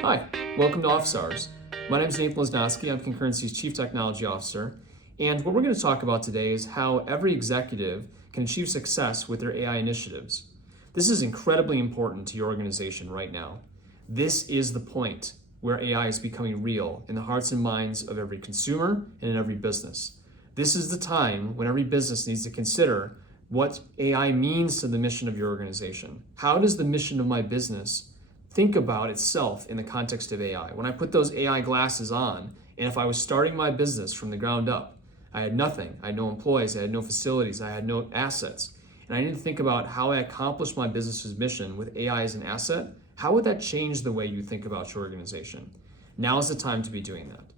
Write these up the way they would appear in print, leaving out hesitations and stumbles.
Hi, welcome to Office Hours. My name is Nathan Lesnowski. I'm Concurrency's Chief Technology Officer. And what we're going to talk about today is how every executive can achieve success with their AI initiatives. This is incredibly important to your organization right now. This is the point where AI is becoming real in the hearts and minds of every consumer and in every business. This is the time when every business needs to consider what AI means to the mission of your organization. How does the mission of my business think about itself in the context of AI? When I put those AI glasses on, and if I was starting my business from the ground up, I had nothing. I had no employees, I had no facilities, I had no assets. And I need to think about how I accomplish my business's mission with AI as an asset. How would that change the way you think about your organization? Now is the time to be doing that.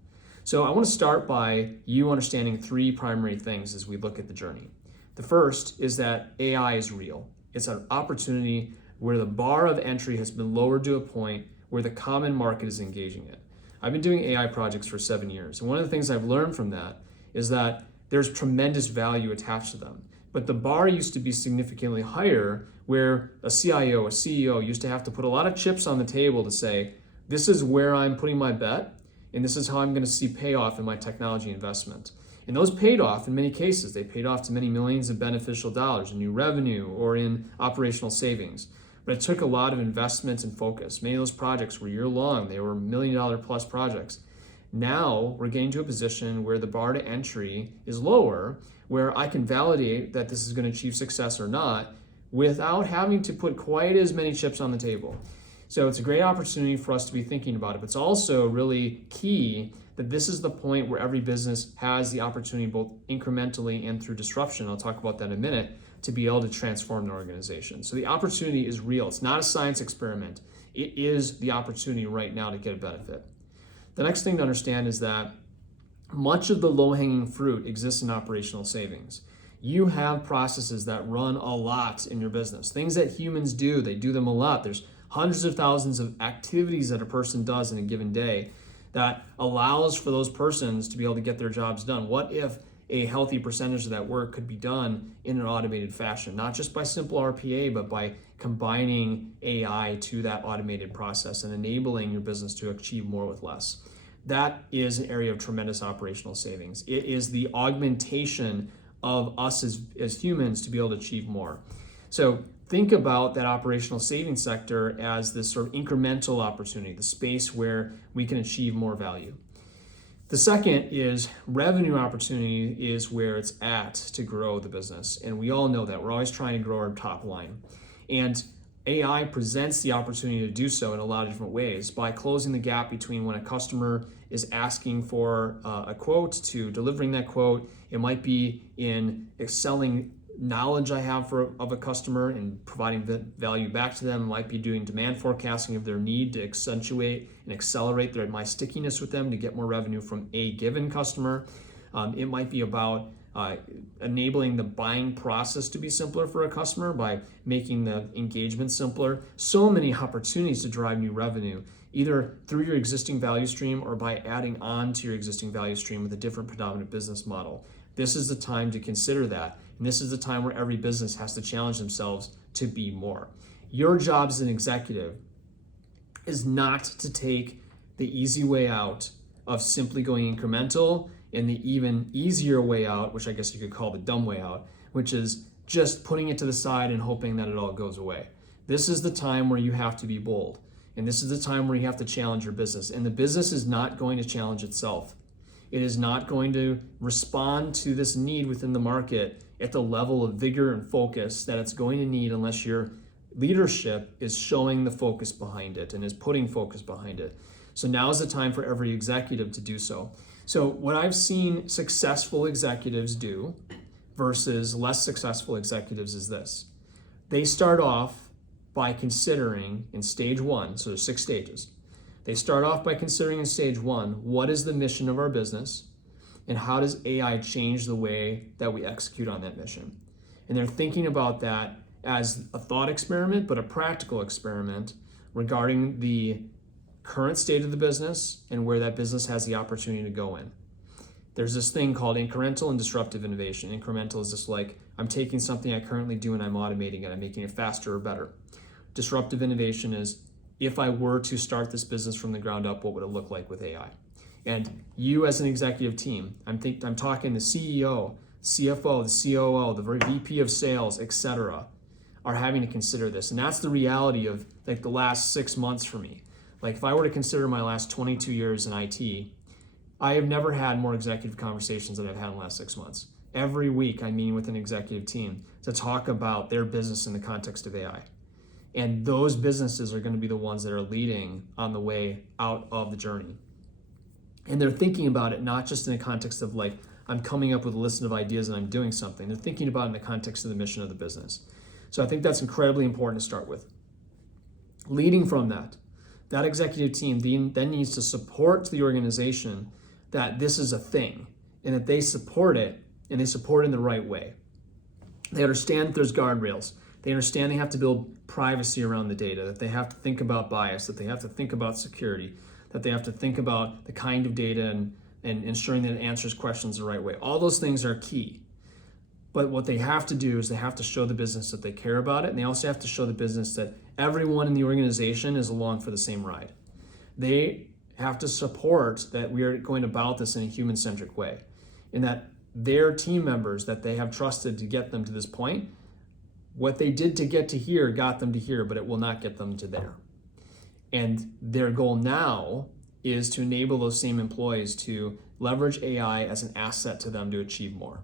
So I want to start by you understanding three primary things as we look at the journey. The first is that AI is real. It's an opportunity where the bar of entry has been lowered to a point where the common market is engaging it. I've been doing AI projects for 7 years, and one of the things I've learned from that is that there's tremendous value attached to them. But the bar used to be significantly higher, where a CIO, a CEO used to have to put a lot of chips on the table to say, this is where I'm putting my bet, and this is how I'm going to see payoff in my technology investment. And those paid off in many cases. They paid off to many millions of beneficial dollars in new revenue or in operational savings. But it took a lot of investment and focus. Many of those projects were year-long. They were $1 million plus projects. Now we're getting to a position where the bar to entry is lower, where I can validate that this is going to achieve success or not without having to put quite as many chips on the table. So it's a great opportunity for us to be thinking about it. But it's also really key that this is the point where every business has the opportunity, both incrementally and through disruption, I'll talk about that in a minute, to be able to transform the organization. So the opportunity is real. It's not a science experiment. It is the opportunity right now to get a benefit. The next thing to understand is that much of the low-hanging fruit exists in operational savings. You have processes that run a lot in your business. Things that humans do, they do them a lot. There's hundreds of thousands of activities that a person does in a given day that allows for those persons to be able to get their jobs done. What if a healthy percentage of that work could be done in an automated fashion, not just by simple RPA, but by combining AI to that automated process and enabling your business to achieve more with less? That is an area of tremendous operational savings. It is the augmentation of us as humans to be able to achieve more. So think about that operational savings sector as this sort of incremental opportunity, the space where we can achieve more value. The second is revenue opportunity is where it's at to grow the business. And we all know that. We're always trying to grow our top line. And AI presents the opportunity to do so in a lot of different ways by closing the gap between when a customer is asking for a quote to delivering that quote. It might be in selling knowledge I have of a customer and providing the value back to them. It might be doing demand forecasting of their need to accentuate and accelerate my stickiness with them to get more revenue from a given customer. It might be about enabling the buying process to be simpler for a customer by making the engagement simpler. So many opportunities to drive new revenue, either through your existing value stream or by adding on to your existing value stream with a different predominant business model. This is the time to consider that. And this is the time where every business has to challenge themselves to be more. Your job as an executive is not to take the easy way out of simply going incremental and the even easier way out, which I guess you could call the dumb way out, which is just putting it to the side and hoping that it all goes away. This is the time where you have to be bold. And this is the time where you have to challenge your business. And the business is not going to challenge itself. It is not going to respond to this need within the market at the level of vigor and focus that it's going to need unless your leadership is showing the focus behind it and is putting focus behind it. So now is the time for every executive to do so. So what I've seen successful executives do versus less successful executives is this. They start off by considering in stage one, so there's 6 stages. They start off by considering in stage one, what is the mission of our business and how does AI change the way that we execute on that mission? And they're thinking about that as a thought experiment, but a practical experiment regarding the current state of the business and where that business has the opportunity to go in. There's this thing called incremental and disruptive innovation. Incremental is just like, I'm taking something I currently do and I'm automating it. I'm making it faster or better. disruptive innovation is, if I were to start this business from the ground up, what would it look like with AI? And you as an executive team, I'm talking the CEO, CFO, the COO, the VP of sales, etc., are having to consider this. And that's the reality of like the last 6 months for me. Like if I were to consider my last 22 years in IT, I have never had more executive conversations than I've had in the last 6 months. Every week I'm meeting with an executive team to talk about their business in the context of AI. And those businesses are going to be the ones that are leading on the way out of the journey. And they're thinking about it not just in the context of like, I'm coming up with a list of ideas and I'm doing something. They're thinking about it in the context of the mission of the business. So I think that's incredibly important to start with. Leading from that executive team then needs to support the organization that this is a thing and that they support it and they support it in the right way. They understand that there's guardrails. They understand they have to build privacy around the data, that they have to think about bias, that they have to think about security, that they have to think about the kind of data and ensuring that it answers questions the right way. All those things are key. But what they have to do is they have to show the business that they care about it, and they also have to show the business that everyone in the organization is along for the same ride. They have to support that we are going about this in a human-centric way, and that their team members that they have trusted to get them to this point, what they did to get to here got them to here, but it will not get them to there. And their goal now is to enable those same employees to leverage AI as an asset to them to achieve more.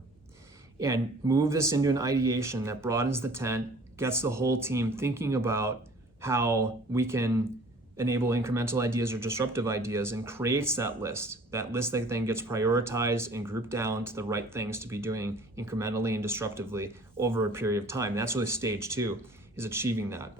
And move this into an ideation that broadens the tent, gets the whole team thinking about how we can enable incremental ideas or disruptive ideas, and creates that list that then gets prioritized and grouped down to the right things to be doing incrementally and disruptively over a period of time. That's really stage 2, is achieving that.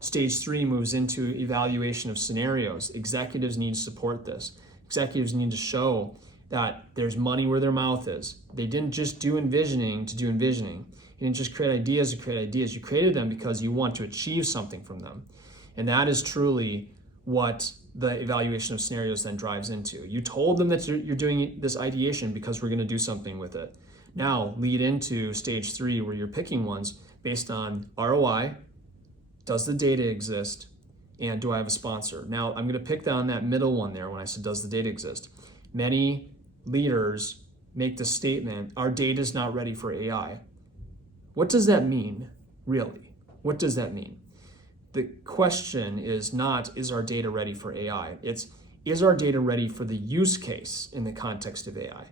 Stage 3 moves into evaluation of scenarios. Executives need to support this. Executives need to show that there's money where their mouth is. They didn't just do envisioning to do envisioning. You didn't just create ideas to create ideas. You created them because you want to achieve something from them. And that is truly what the evaluation of scenarios then drives into. You told them that you're doing this ideation because we're going to do something with it. Now lead into stage 3, where you're picking ones based on ROI, does the data exist, and do I have a sponsor? Now I'm going to pick down that middle one there when I said does the data exist. Many leaders make the statement, our data is not ready for AI. What does that mean, really? What does that mean? The question is not, is our data ready for AI? It's, is our data ready for the use case in the context of AI?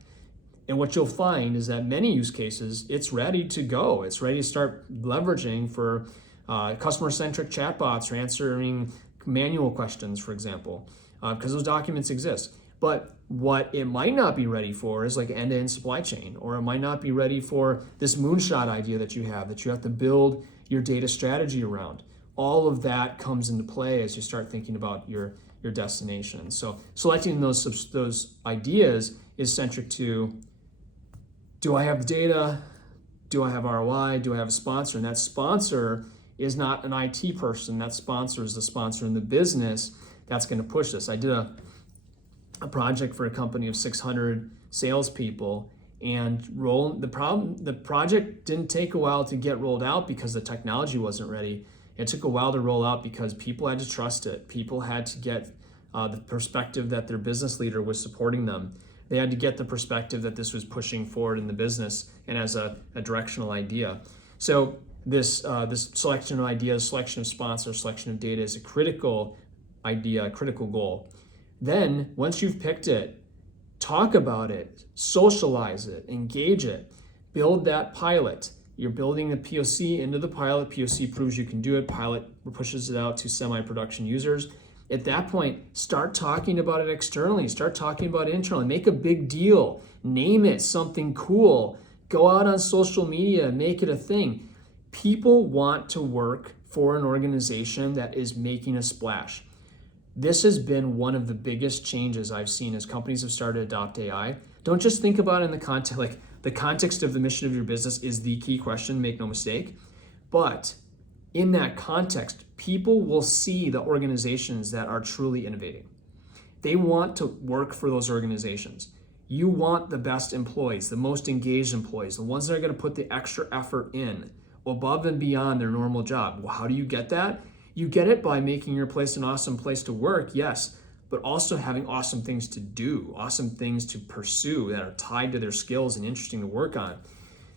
And what you'll find is that many use cases, it's ready to go. It's ready to start leveraging for customer-centric chatbots or answering manual questions, for example, because those documents exist. But what it might not be ready for is like end-to-end supply chain, or it might not be ready for this moonshot idea that you have to build your data strategy around. All of that comes into play as you start thinking about your destination. So selecting those ideas is centric to, do I have the data? Do I have ROI? Do I have a sponsor? And that sponsor is not an IT person. That sponsor is the sponsor in the business that's going to push this. I did a project for a company of 600 salespeople, and the project didn't take a while to get rolled out because the technology wasn't ready. It took a while to roll out because people had to trust it. People had to get the perspective that their business leader was supporting them. They had to get the perspective that this was pushing forward in the business and as a directional idea. So this selection of ideas, selection of sponsors, selection of data is a critical idea, a critical goal. Then, once you've picked it, talk about it, socialize it, engage it, build that pilot. You're building the POC into the pilot. POC proves you can do it. Pilot pushes it out to semi-production users. At that point, start talking about it externally. Start talking about it internally. Make a big deal. Name it something cool. Go out on social media. Make it a thing. People want to work for an organization that is making a splash. This has been one of the biggest changes I've seen as companies have started to adopt AI. Don't just think about it in the context, like the context of the mission of your business is the key question, make no mistake. But in that context, people will see the organizations that are truly innovating. They want to work for those organizations. You want the best employees, the most engaged employees, the ones that are going to put the extra effort in above and beyond their normal job. Well, how do you get that? You get it by making your place an awesome place to work, yes, but also having awesome things to do, awesome things to pursue that are tied to their skills and interesting to work on.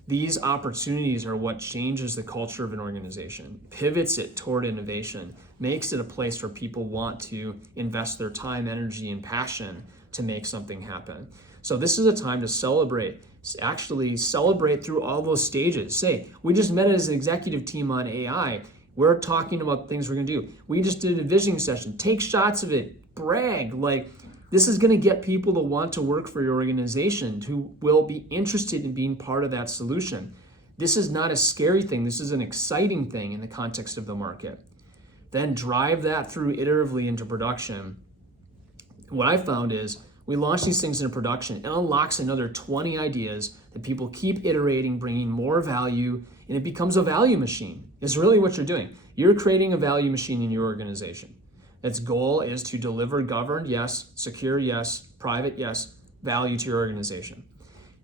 These opportunities are what changes the culture of an organization, pivots it toward innovation, makes it a place where people want to invest their time, energy, and passion to make something happen. So this is a time to celebrate, actually celebrate through all those stages. Say, we just met as an executive team on AI. We're talking about things we're gonna do. We just did a visioning session. Take shots of it, brag. Like, this is gonna get people to want to work for your organization, who will be interested in being part of that solution. This is not a scary thing. This is an exciting thing in the context of the market. Then drive that through iteratively into production. What I found is we launch these things into production, it unlocks another 20 ideas that people keep iterating, bringing more value, and it becomes a value machine. It's really what you're doing. You're creating a value machine in your organization. Its goal is to deliver governed, yes, secure, yes, private, yes, value to your organization.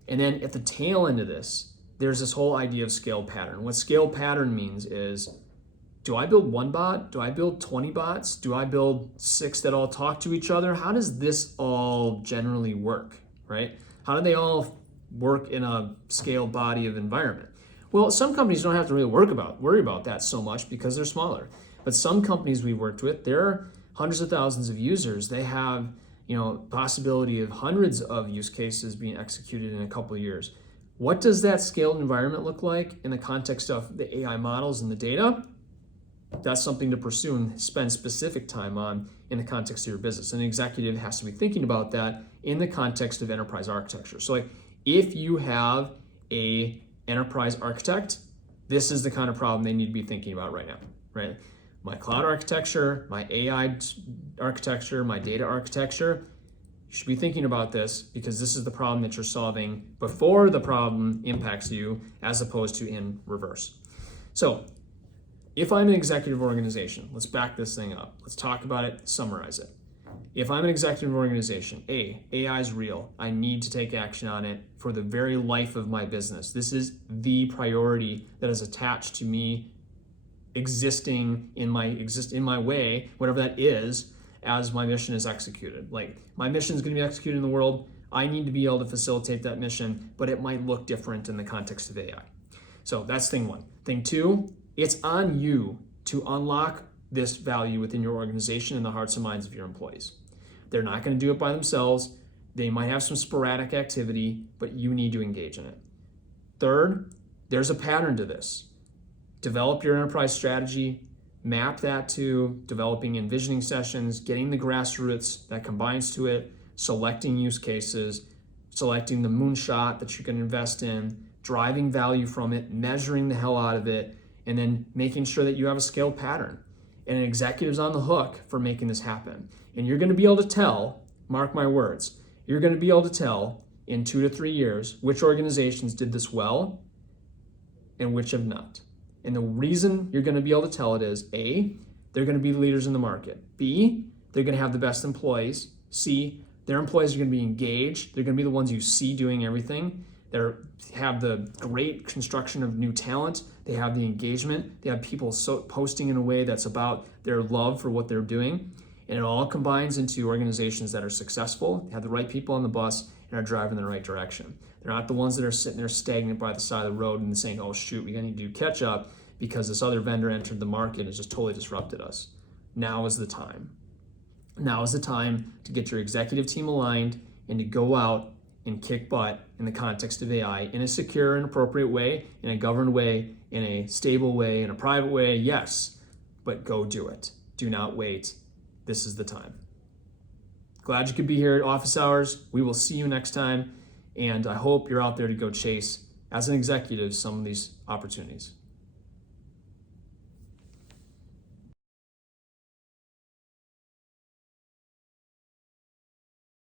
And then at the tail end of this, there's this whole idea of scale pattern. What scale pattern means is, do I build one bot? Do I build 20 bots? Do I build 6 that all talk to each other? How does this all generally work, right? How do they all work in a scale body of environment? Well, some companies don't have to really worry about that so much because they're smaller. But some companies we've worked with, they're hundreds of thousands of users. They have, possibility of hundreds of use cases being executed in a couple of years. What does that scaled environment look like in the context of the AI models and the data? That's something to pursue and spend specific time on in the context of your business. An executive has to be thinking about that in the context of enterprise architecture. So if you have a enterprise architect, this is the kind of problem they need to be thinking about right now, right? My cloud architecture, my AI architecture, my data architecture, you should be thinking about this because this is the problem that you're solving before the problem impacts you, as opposed to in reverse. So if I'm an executive organization, let's back this thing up. Let's talk about it, summarize it. If I'm an executive organization, AI is real. I need to take action on it for the very life of my business. This is the priority that is attached to me existing in my way, whatever that is, as my mission is executed. Like, my mission is going to be executed in the world. I need to be able to facilitate that mission, but it might look different in the context of AI. So that's thing one. Thing two, it's on you to unlock this value within your organization and the hearts and minds of your employees. They're not going to do it by themselves. They might have some sporadic activity, but you need to engage in it. Third, there's a pattern to this. Develop your enterprise strategy, map that to developing envisioning sessions, getting the grassroots that combines to it, selecting use cases, selecting the moonshot that you can invest in, driving value from it, measuring the hell out of it, and then making sure that you have a scaled pattern. And an executive's on the hook for making this happen. And you're going to be able to tell, mark my words, you're going to be able to tell in 2 to 3 years which organizations did this well and which have not. And the reason you're going to be able to tell it is, A, they're going to be leaders in the market. B, they're going to have the best employees. C, their employees are going to be engaged. They're going to be the ones you see doing everything. They have the great construction of new talent. They have the engagement. They have people posting in a way that's about their love for what they're doing. And it all combines into organizations that are successful, have the right people on the bus, and are driving in the right direction. They're not the ones that are sitting there stagnant by the side of the road and saying, oh shoot, we need to do catch up because this other vendor entered the market and has just totally disrupted us. Now is the time. Now is the time to get your executive team aligned and to go out and kick butt in the context of AI in a secure and appropriate way, in a governed way, in a stable way, in a private way, yes, but go do it. Do not wait. This is the time. Glad you could be here at office hours. We will see you next time, and I hope you're out there to go chase, as an executive, some of these opportunities.